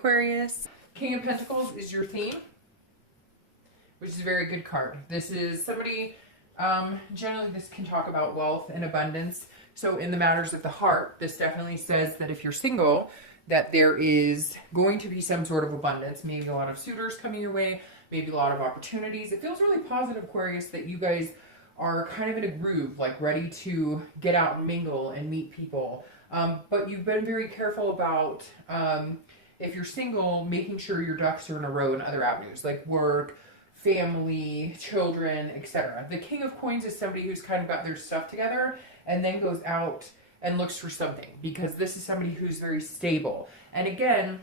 Aquarius. King of Pentacles is your theme, which is a very good card. This is somebody, generally this can talk about wealth and abundance. So in the matters of the heart, this definitely says that if you're single, that there is going to be some sort of abundance, maybe a lot of suitors coming your way, maybe a lot of opportunities. It feels really positive, Aquarius, that you guys are kind of in a groove, like ready to get out and mingle and meet people. But you've been very careful about, if you're single, making sure your ducks are in a row in other avenues, like work, family, children, etc. The King of Coins is somebody who's kind of got their stuff together and then goes out and looks for something, because this is somebody who's very stable. And again,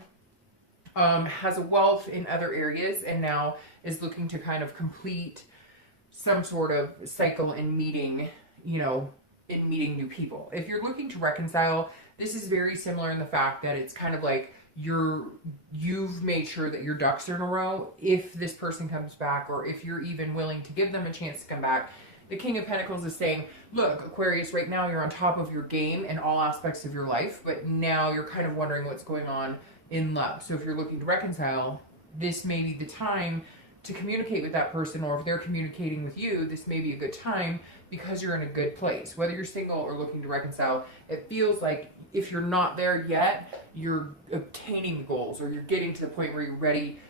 has a wealth in other areas and now is looking to kind of complete some sort of cycle in meeting, in meeting new people. If you're looking to reconcile, this is very similar in the fact that it's kind of like you've made sure that your ducks are in a row. If this person comes back, or if you're even willing to give them a chance to come back, the King of Pentacles is saying, look, Aquarius, right now you're on top of your game in all aspects of your life, but now you're kind of wondering what's going on in love. So if you're looking to reconcile, this may be the time to communicate with that person, or if they're communicating with you, this may be a good time because you're in a good place. Whether you're single or looking to reconcile, it feels like if you're not there yet, you're obtaining goals, or you're getting to the point where you're ready,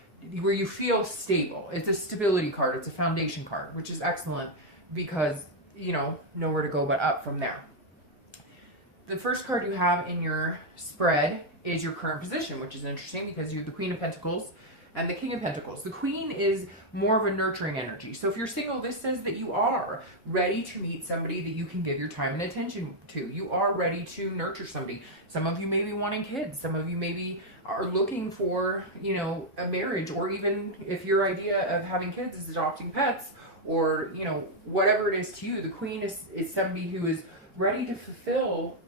where you feel stable. It's a stability card. It's a foundation card, which is excellent because, nowhere to go but up from there. The first card you have in your spread is your current position, which is interesting because you have the Queen of Pentacles and the King of Pentacles. The Queen is more of a nurturing energy. So if you're single, this says that you are ready to meet somebody that you can give your time and attention to. You are ready to nurture somebody. Some of you may be wanting kids. Some of you maybe are looking for, a marriage, or even if your idea of having kids is adopting pets, or, whatever it is to you, the Queen is somebody who is ready to fulfill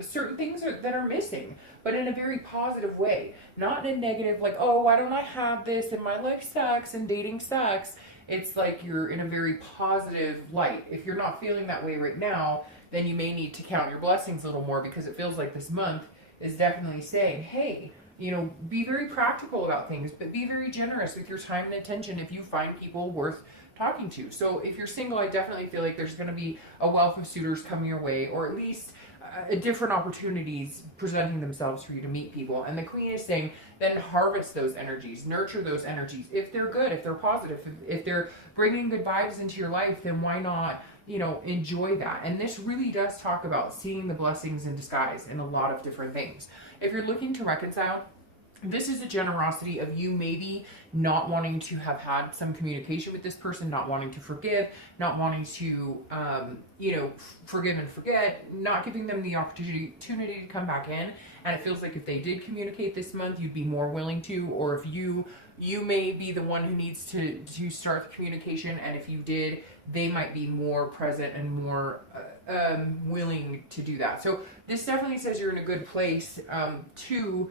certain things that are missing, but in a very positive way. Not in a negative, like, oh, why don't I have this, and my life sucks, and dating sucks. It's like you're in a very positive light. If you're not feeling that way right now, then you may need to count your blessings a little more, because it feels like this month is definitely saying, hey, be very practical about things, but be very generous with your time and attention if you find people worth talking to. So if you're single, I definitely feel like there's going to be a wealth of suitors coming your way, or at least different opportunities presenting themselves for you to meet people. And the Queen is saying, then harvest those energies, nurture those energies. If they're good, if they're positive, if they're bringing good vibes into your life, then why not, enjoy that. And this really does talk about seeing the blessings in disguise in a lot of different things. If you're looking to reconcile, this is a generosity of you maybe not wanting to have had some communication with this person, not wanting to forgive, not wanting to, forgive and forget, not giving them the opportunity to come back in. And it feels like if they did communicate this month, you'd be more willing to, or if you may be the one who needs to start the communication. And if you did, they might be more present and more willing to do that. So this definitely says you're in a good place to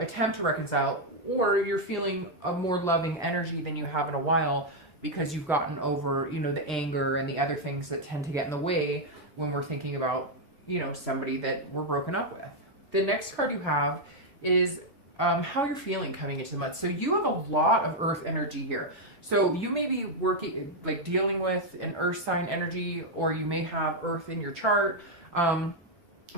attempt to reconcile, or you're feeling a more loving energy than you have in a while because you've gotten over, the anger and the other things that tend to get in the way when we're thinking about, somebody that we're broken up with. The next card you have is how you're feeling coming into the month. So you have a lot of earth energy here. So you may be working, like dealing with an earth sign energy, or you may have earth in your chart.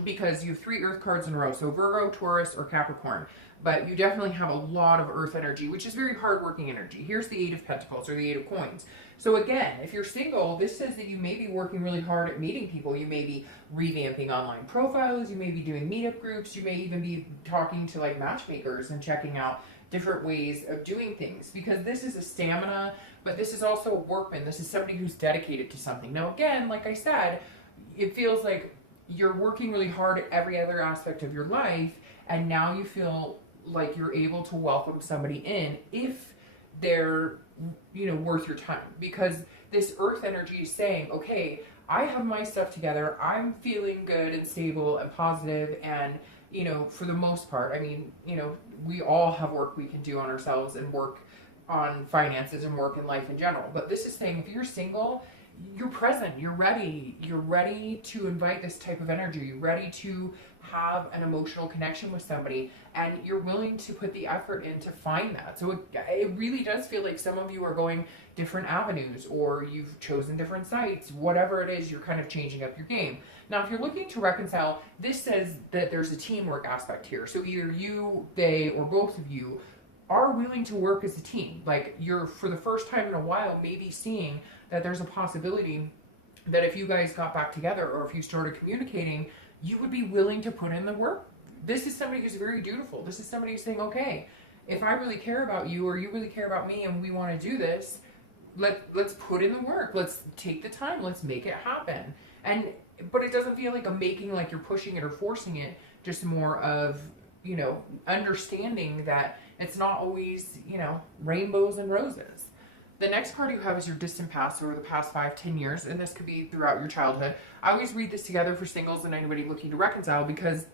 Because you have 3 earth cards in a row, so Virgo, Taurus, or Capricorn. But you definitely have a lot of earth energy, which is very hardworking energy. Here's the 8 of Pentacles, or the 8 of Coins. So again, if you're single, this says that you may be working really hard at meeting people. You may be revamping online profiles, you may be doing meetup groups, you may even be talking to like matchmakers and checking out different ways of doing things. Because this is a stamina, but this is also a workman. This is somebody who's dedicated to something. Now again, like I said, it feels like you're working really hard at every other aspect of your life, and now you feel like you're able to welcome somebody in if they're, worth your time. Because this earth energy is saying, okay, I have my stuff together, I'm feeling good and stable and positive, and, for the most part, we all have work we can do on ourselves and work on finances and work in life in general. But this is saying if you're single, you're present, you're ready to invite this type of energy, you're ready to have an emotional connection with somebody, and you're willing to put the effort in to find that. So it really does feel like some of you are going different avenues, or you've chosen different sites, whatever it is, you're kind of changing up your game. Now, if you're looking to reconcile, this says that there's a teamwork aspect here. So either you, they, or both of you are willing to work as a team. Like, you're, for the first time in a while, maybe seeing that there's a possibility that if you guys got back together, or if you started communicating, you would be willing to put in the work. This is somebody who's very dutiful. This is somebody who's saying, okay, if I really care about you, or you really care about me, and we want to do this, let's put in the work. Let's take the time. Let's make it happen. But it doesn't feel like a making, like you're pushing it or forcing it. Just more of, you know, understanding that it's not always, you know, rainbows and roses. The next card you have is your distant past, or the past 5-10 years, and this could be throughout your childhood. I always read this together for singles and anybody looking to reconcile, because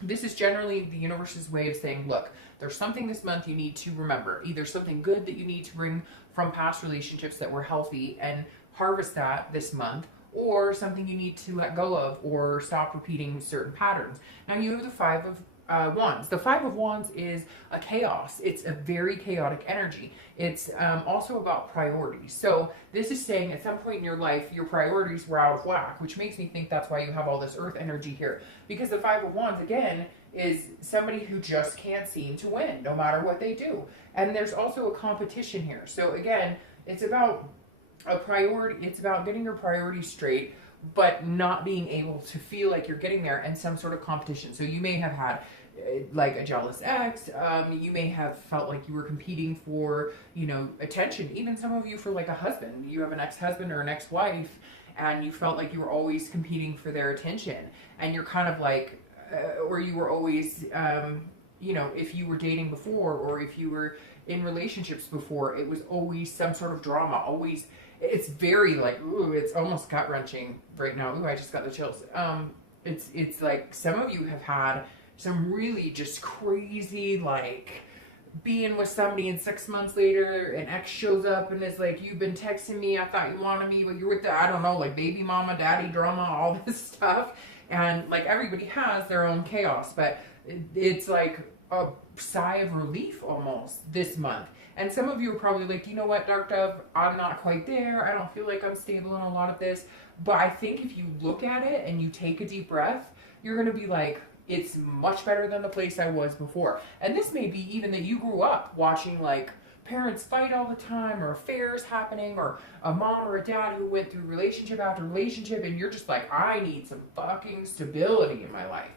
this is generally the universe's way of saying, look, there's something this month you need to remember. Either something good that you need to bring from past relationships that were healthy and harvest that this month, or something you need to let go of or stop repeating certain patterns. Now, you have the Five of Wands. The Five of Wands is a chaos. It's a very chaotic energy. It's also about priorities. So this is saying at some point in your life, your priorities were out of whack, which makes me think that's why you have all this earth energy here. Because the Five of Wands, again, is somebody who just can't seem to win, no matter what they do. And there's also a competition here. So again, it's about a priority. It's about getting your priorities straight, but not being able to feel like you're getting there, and some sort of competition. So you may have had like a jealous ex, you may have felt like you were competing for, you know, attention. Even some of you for like a husband. You have an ex-husband or an ex-wife, and you felt like you were always competing for their attention, and you're kind of like, or you were always, you know, if you were dating before, or if you were in relationships before, it was always some sort of drama, always. It's very like, ooh, it's almost gut-wrenching right now. Ooh, I just got the chills. It's like some of you have had some really just crazy, like, being with somebody and 6 months later an ex shows up and is like, you've been texting me, I thought you wanted me, but you're with the, I don't know, like baby mama, daddy drama, all this stuff. And like everybody has their own chaos, but it's like a sigh of relief almost this month. And some of you are probably like, you know what, Dark Dove, I'm not quite there. I don't feel like I'm stable in a lot of this. But I think if you look at it and you take a deep breath, you're going to be like, it's much better than the place I was before. And this may be even that you grew up watching like parents fight all the time, or affairs happening, or a mom or a dad who went through relationship after relationship, and you're just like, I need some fucking stability in my life.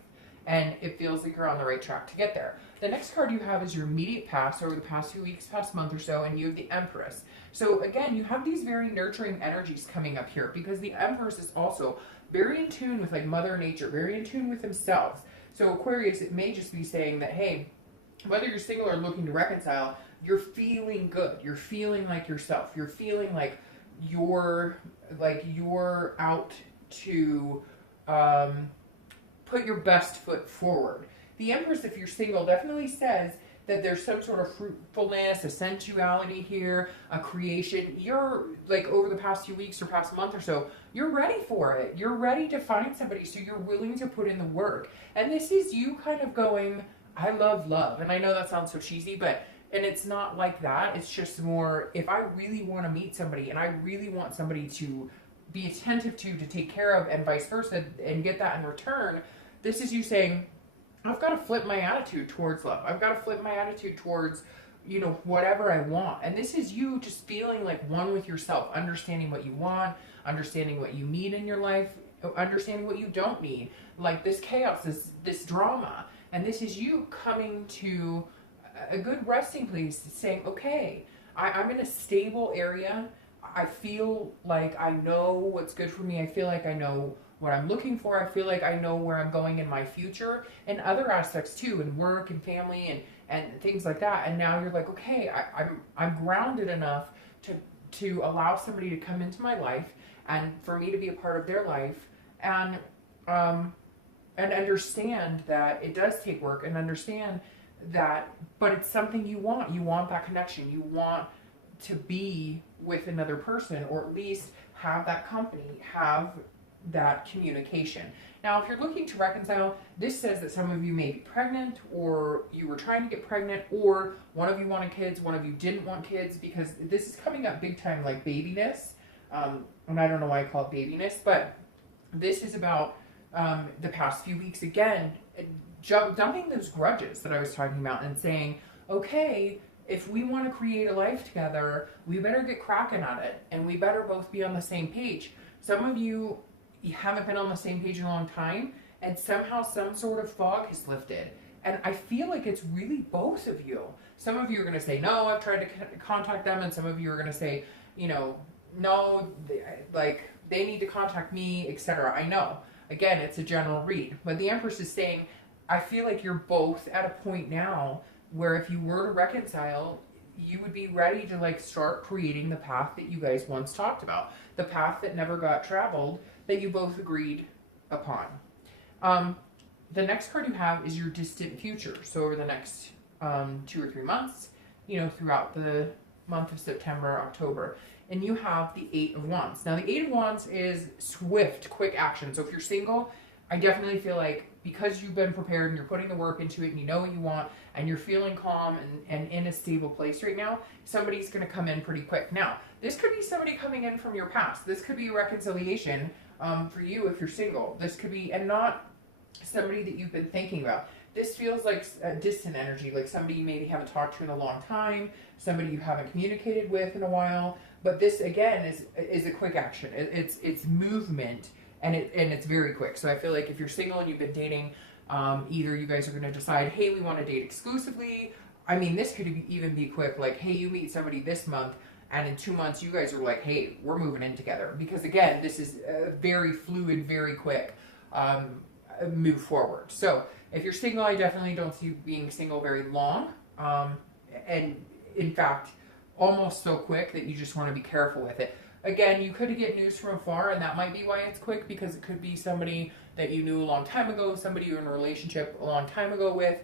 And it feels like you're on the right track to get there. The next card you have is your immediate past, over the past few weeks, past month or so, and you have the Empress. So again, you have these very nurturing energies coming up here, because the Empress is also very in tune with like Mother Nature, very in tune with themselves. So Aquarius, it may just be saying that, hey, whether you're single or looking to reconcile, you're feeling good. You're feeling like yourself. You're feeling like you're out to put your best foot forward. The Empress, if you're single, definitely says that there's some sort of fruitfulness, a sensuality here, a creation. You're like, over the past few weeks or past month or so, you're ready for it. You're ready to find somebody, so you're willing to put in the work. And this is you kind of going, I love love. And I know that sounds so cheesy, and it's not like that. It's just more, if I really want to meet somebody and I really want somebody to be attentive to take care of, and vice versa, and get that in return, this is you saying, I've got to flip my attitude towards love. I've got to flip my attitude towards, you know, whatever I want. And this is you just feeling like one with yourself, understanding what you want, understanding what you need in your life, understanding what you don't need. Like this chaos, this drama. And this is you coming to a good resting place, saying, okay, I'm in a stable area. I feel like I know what's good for me. I feel like I know what I'm looking for. I feel like I know where I'm going in my future, and other aspects too, in work and family and things like that. And now you're like, okay, I'm grounded enough to allow somebody to come into my life, and for me to be a part of their life, and understand that it does take work, and understand that, but it's something you want. You want that connection. You want to be with another person, or at least have that company, have that communication. Now, if you're looking to reconcile, this says that some of you may be pregnant, or you were trying to get pregnant, or one of you wanted kids, one of you didn't want kids, because this is coming up big time like babiness. And I don't know why I call it babiness, but this is about the past few weeks again, dumping those grudges that I was talking about and saying, okay, if we want to create a life together, we better get cracking at it, and we better both be on the same page. Some of you haven't been on the same page in a long time, and somehow some sort of fog has lifted. And I feel like it's really both of you. Some of you are going to say, no, I've tried to contact them, and some of you are going to say, you know, no, they need to contact me, etc. I know. Again, it's a general read. But the Empress is saying, I feel like you're both at a point now where if you were to reconcile, you would be ready to like start creating the path that you guys once talked about. The path that never got traveled, that you both agreed upon. The next card you have is your distant future. So over the next 2 or 3 months, you know, throughout the month of September, October. And you have the 8 of Wands. Now the 8 of Wands is swift, quick action. So if you're single, I definitely feel like because you've been prepared and you're putting the work into it and you know what you want and you're feeling calm and in a stable place right now, somebody's going to come in pretty quick. Now, this could be somebody coming in from your past. This could be a reconciliation for you if you're single. This could be, and not somebody that you've been thinking about. This feels like a distant energy, like somebody you maybe haven't talked to in a long time, somebody you haven't communicated with in a while. But this, again, is a quick action. It's movement. And it's very quick. So I feel like if you're single and you've been dating, either you guys are going to decide, hey, we want to date exclusively. I mean, this could even be quick. Like, hey, you meet somebody this month, and in 2 months, you guys are like, hey, we're moving in together. Because, again, this is a very fluid, very quick move forward. So if you're single, I definitely don't see you being single very long. And, in fact, almost so quick that you just want to be careful with it. Again, you could get news from afar, and that might be why it's quick, because it could be somebody that you knew a long time ago, somebody you're in a relationship a long time ago with,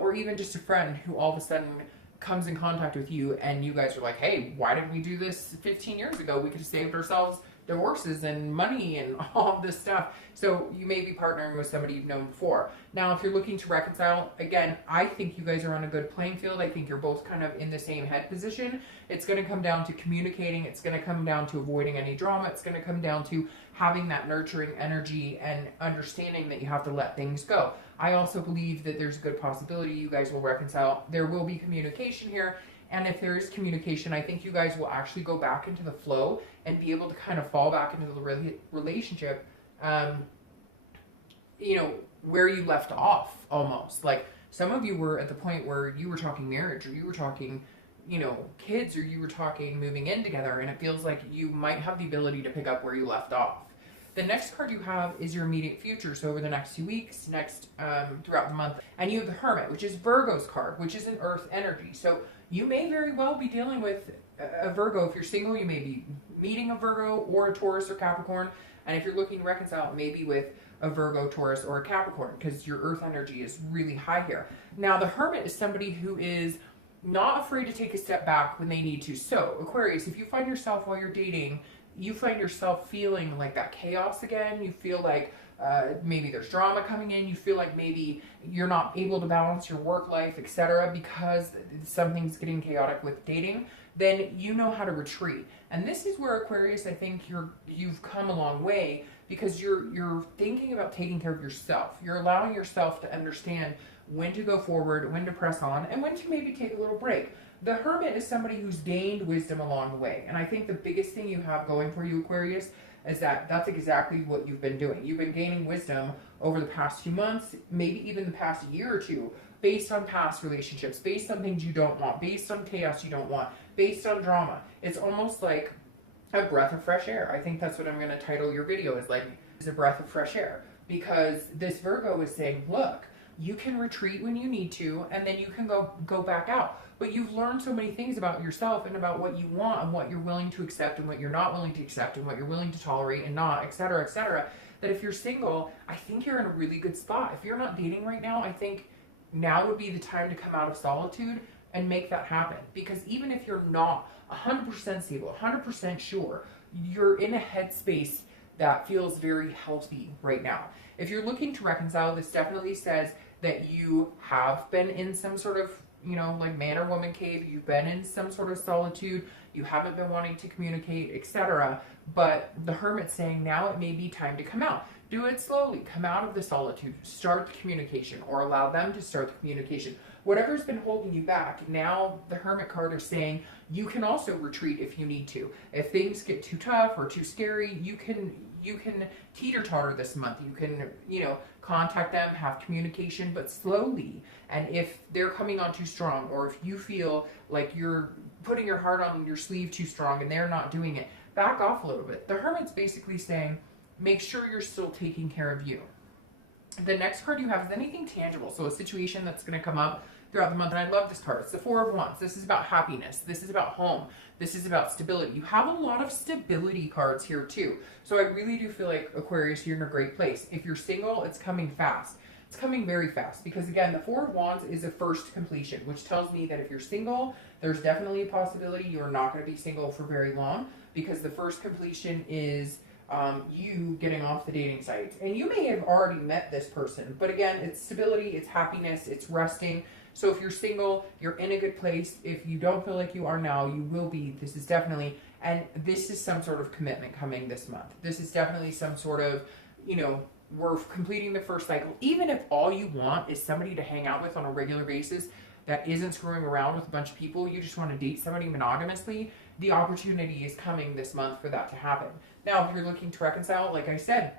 or even just a friend who all of a sudden comes in contact with you, and you guys are like, hey, why didn't we do this 15 years ago? We could have saved ourselves divorces and money and all of this stuff. So you may be partnering with somebody you've known before. Now, if you're looking to reconcile, again, I think you guys are on a good playing field. I think you're both kind of in the same head position. It's going to come down to communicating. It's going to come down to avoiding any drama. It's going to come down to having that nurturing energy and understanding that you have to let things go. I also believe that there's a good possibility you guys will reconcile. There will be communication here. And if there is communication, I think you guys will actually go back into the flow and be able to kind of fall back into the relationship, you know, where you left off almost. Like some of you were at the point where you were talking marriage, or you were talking, you know, kids, or you were talking moving in together, and it feels like you might have the ability to pick up where you left off. The next card you have is your immediate future. So over the next few weeks, throughout the month, and you have the Hermit, which is Virgo's card, which is an earth energy. So you may very well be dealing with a Virgo. If you're single, you may be meeting a Virgo or a Taurus or Capricorn. And if you're looking to reconcile, maybe with a Virgo, Taurus, or a Capricorn, because your earth energy is really high here. Now, the Hermit is somebody who is not afraid to take a step back when they need to. So, Aquarius, if you find yourself while you're dating, you find yourself feeling like that chaos again, you feel like maybe there's drama coming in, you feel like maybe you're not able to balance your work life, etc., because something's getting chaotic with dating, then you know how to retreat. And this is where, Aquarius, I think you've come a long way, because you're thinking about taking care of yourself. You're allowing yourself to understand when to go forward, when to press on, and when to maybe take a little break. The Hermit is somebody who's gained wisdom along the way. And I think the biggest thing you have going for you, Aquarius, is that that's exactly what you've been doing. You've been gaining wisdom over the past few months, maybe even the past year or two, based on past relationships, based on things you don't want, based on chaos you don't want, based on drama. It's almost like a breath of fresh air. I think that's what I'm going to title your video, is like, is a breath of fresh air. Because this Virgo is saying, look, you can retreat when you need to, and then you can go back out. But you've learned so many things about yourself and about what you want and what you're willing to accept and what you're not willing to accept and what you're willing to tolerate and not, etc., that if you're single, I think you're in a really good spot. If you're not dating right now, I think now would be the time to come out of solitude and make that happen. Because even if you're not 100% stable, 100% sure, you're in a headspace that feels very healthy right now. If you're looking to reconcile, this definitely says that you have been in some sort of, you know, like man or woman cave. You've been in some sort of solitude. You haven't been wanting to communicate, etc. But the Hermit's saying now it may be time to come out. Do it slowly. Come out of the solitude. Start the communication, or allow them to start the communication. Whatever's been holding you back, now the Hermit card is saying you can also retreat if you need to. If things get too tough or too scary, you can teeter-totter this month. You can, you know, contact them, have communication, but slowly. And if they're coming on too strong, or if you feel like you're putting your heart on your sleeve too strong and they're not doing it, back off a little bit. The Hermit's basically saying, make sure you're still taking care of you. The next card you have is anything tangible. So a situation that's going to come up throughout the month. And I love this card. It's the Four of Wands. This is about happiness. This is about home. This is about stability. You have a lot of stability cards here too. So I really do feel like, Aquarius, you're in a great place. If you're single, it's coming fast. It's coming very fast, because again, the Four of Wands is a first completion, which tells me that if you're single, there's definitely a possibility you're not going to be single for very long, because the first completion is you getting off the dating sites. And you may have already met this person, but again, it's stability, it's happiness, it's resting. So if you're single, you're in a good place. If you don't feel like you are now, you will be. This is definitely, and this is some sort of commitment coming this month. This is definitely some sort of, you know, we're completing the first cycle. Even if all you want is somebody to hang out with on a regular basis that isn't screwing around with a bunch of people, you just want to date somebody monogamously, the opportunity is coming this month for that to happen. Now, if you're looking to reconcile, like I said,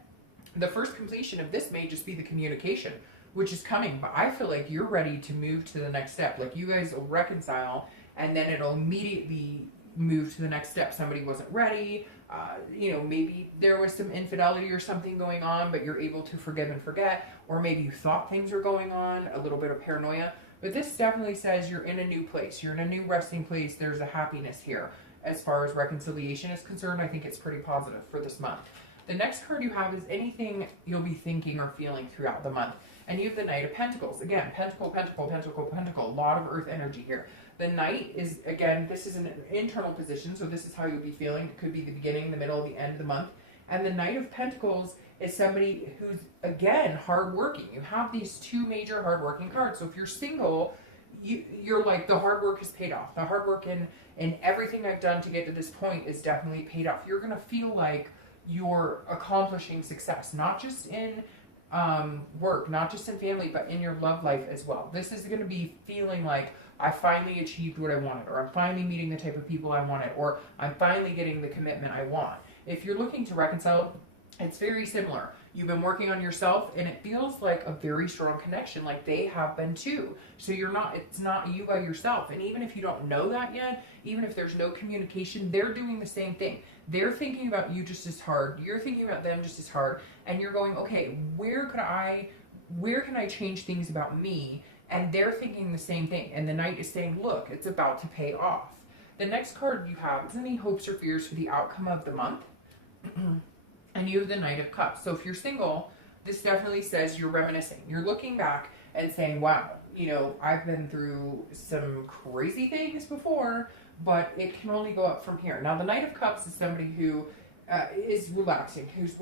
the first completion of this may just be the communication, which is coming, but I feel like you're ready to move to the next step. Like, you guys will reconcile, and then it'll immediately move to the next step. Somebody wasn't ready, you know, maybe there was some infidelity or something going on, but you're able to forgive and forget, or maybe you thought things were going on, a little bit of paranoia. But this definitely says you're in a new place. You're in a new resting place. There's a happiness here. As far as reconciliation is concerned, I think it's pretty positive for this month. The next card you have is anything you'll be thinking or feeling throughout the month. And you have the Knight of Pentacles. Again, Pentacle, Pentacle, Pentacle, Pentacle. A lot of earth energy here. The Knight is, again, this is an internal position, so this is how you'll be feeling. It could be the beginning, the middle, the end of the month. And the Knight of Pentacles is somebody who's, again, hardworking. You have these two major hardworking cards. So if you're single, you're like, the hard work is paid off. The hard work in everything I've done to get to this point is definitely paid off. You're going to feel like you're accomplishing success, not just in work, not just in family, but in your love life as well. This is going to be feeling like I finally achieved what I wanted, or I'm finally meeting the type of people I wanted, or I'm finally getting the commitment I want. If you're looking to reconcile, it's very similar. You've been working on yourself, and it feels like a very strong connection, like they have been too. So it's not you by yourself. And even if you don't know that yet, even if there's no communication, they're doing the same thing. They're thinking about you just as hard. You're thinking about them just as hard. And you're going, okay, where can I change things about me? And they're thinking the same thing. And the Knight is saying, look, it's about to pay off. The next card you have is any hopes or fears for the outcome of the month. And you have the Knight of Cups. So if you're single, this definitely says you're reminiscing. You're looking back and saying, wow, you know, I've been through some crazy things before, but it can only go up from here. Now, the Knight of Cups is somebody who is relaxing, who's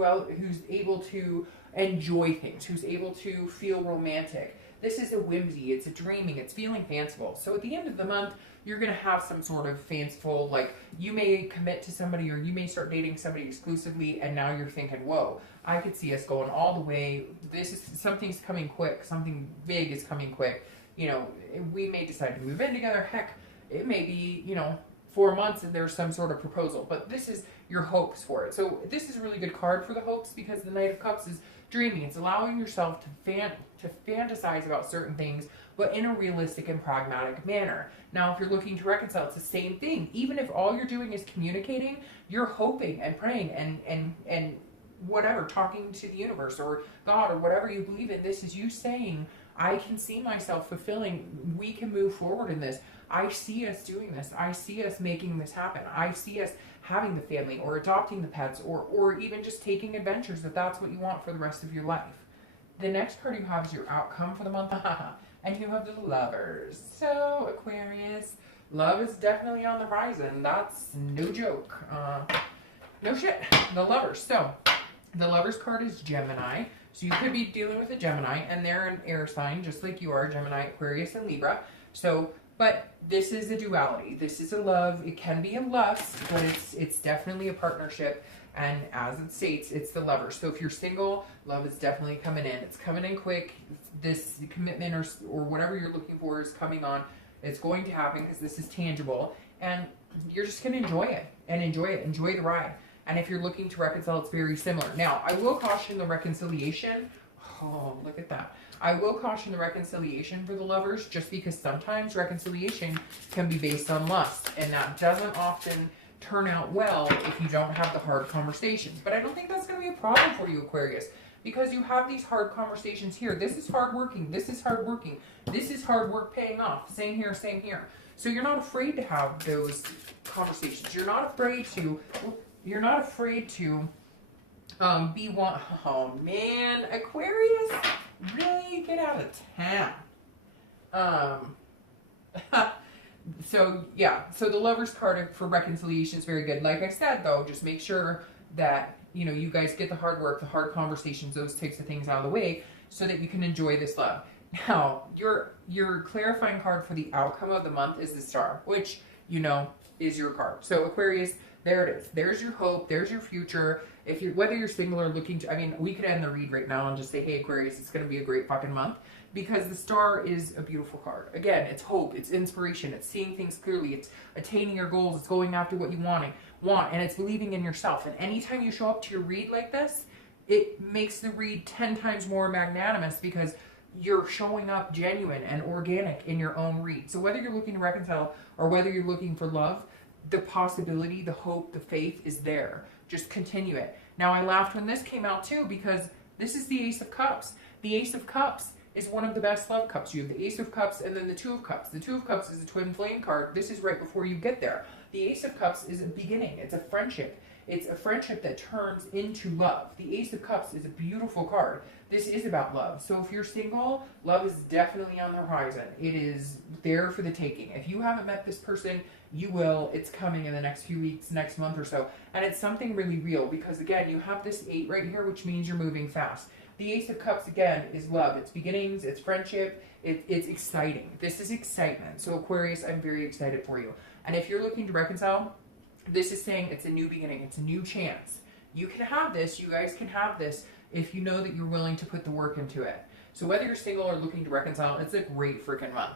able to enjoy things, who's able to feel romantic. This is a whimsy, it's a dreaming, it's feeling fanciful. So at the end of the month, you're going to have some sort of fanciful, like, you may commit to somebody, or you may start dating somebody exclusively, and now you're thinking, whoa, I could see us going all the way. Something's coming quick, something big is coming quick. You know, we may decide to move in together. Heck, it may be, you know, 4 months and there's some sort of proposal, but this is your hopes for it. So this is a really good card for the hopes, because the Knight of Cups is dreaming. It's allowing yourself to fantasize about certain things, but in a realistic and pragmatic manner. Now, if you're looking to reconcile, it's the same thing. Even if all you're doing is communicating, you're hoping and praying and whatever, talking to the universe or God or whatever you believe in. This is you saying, I can see myself fulfilling. We can move forward in this. I see us doing this. I see us making this happen. I see us having the family, or adopting the pets, or even just taking adventures, if that's what you want for the rest of your life. The next card you have is your outcome for the month. And you have the Lovers. So, Aquarius, love is definitely on the horizon. That's no joke. No shit. The Lovers. So, the Lovers card is Gemini. So you could be dealing with a Gemini, and they're an air sign, just like you are, Gemini, Aquarius, and Libra. So, but this is a duality. This is a love. It can be a lust, but it's definitely a partnership. And as it states, it's the Lovers. So if you're single, love is definitely coming in. It's coming in quick. This commitment or whatever you're looking for is coming on. It's going to happen because this is tangible. And you're just going to enjoy it and enjoy it. Enjoy the ride. And if you're looking to reconcile, it's very similar. Now, I will caution the reconciliation. Oh, look at that. I will caution the reconciliation for the Lovers just because sometimes reconciliation can be based on lust. And that doesn't often turn out well if you don't have the hard conversations. But I don't think that's going to be a problem for you, Aquarius, because you have these hard conversations here. This is hard working. This is hard working. This is hard work paying off. Same here, same here. So you're not afraid to have those conversations. You're not afraid to... You're not afraid to be one. Oh man, Aquarius, really get out of town. So yeah, so the Lovers card for reconciliation is very good. Like I said though, just make sure that you guys get the hard work, the hard conversations, those types of things out of the way, so that you can enjoy this love. Now, your clarifying card for the outcome of the month is the Star, which is your card. So Aquarius. There it is. There's your hope. There's your future. Whether you're single or looking to, we could end the read right now and just say, hey, Aquarius, it's going to be a great fucking month, because the Star is a beautiful card. Again, it's hope. It's inspiration. It's seeing things clearly. It's attaining your goals. It's going after what you want, and it's believing in yourself. And anytime you show up to your read like this, it makes the read 10 times more magnanimous because you're showing up genuine and organic in your own read. So whether you're looking to reconcile or whether you're looking for love, the possibility, the hope, the faith is there. Just continue it. Now, I laughed when this came out too, because this is the Ace of Cups. The Ace of Cups is one of the best love cups. You have the Ace of Cups and then the Two of Cups. The Two of Cups is a twin flame card. This is right before you get there. The Ace of Cups is a beginning. It's a friendship. It's a friendship that turns into love. The Ace of Cups is a beautiful card. This is about love. So if you're single, love is definitely on the horizon. It is there for the taking. If you haven't met this person, you will. It's coming in the next few weeks, next month or so. And it's something really real because, again, you have this 8 right here, which means you're moving fast. The Ace of Cups, again, is love. It's beginnings. It's friendship. It's exciting. This is excitement. So, Aquarius, I'm very excited for you. And if you're looking to reconcile, this is saying it's a new beginning. It's a new chance. You can have this. You guys can have this if you know that you're willing to put the work into it. So whether you're single or looking to reconcile, it's a great freaking month.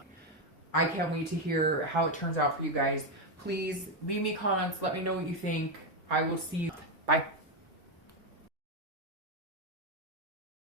I can't wait to hear how it turns out for you guys. Please leave me comments. Let me know what you think. I will see you. Bye.